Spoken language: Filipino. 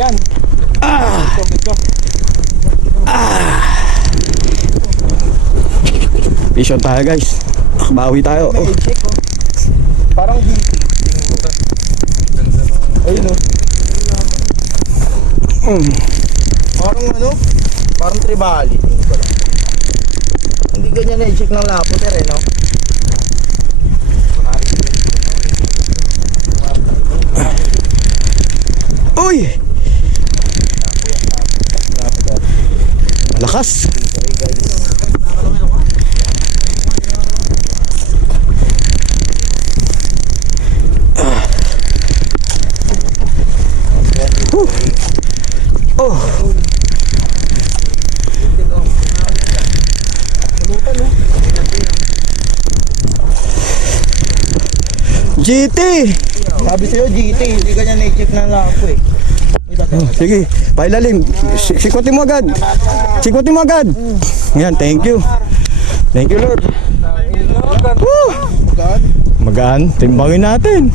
yan. Vision tayo guys. Bawi tayo. May check oh. Parang di. Ayun oh. Parang ano? Parang tribali. Hindi ganyan na i-check ng lapo eh, no? Uy! Lakas. Oh. GT. Sabi sa'yo, GT, hindi ganyan na-check ng lapo eh. Sige, pailalim. Sikutin mo agad. Sikutin mo agad. Yan, thank you. Thank you, Lord. Woo! Magaan. Magaan. Timbangin natin.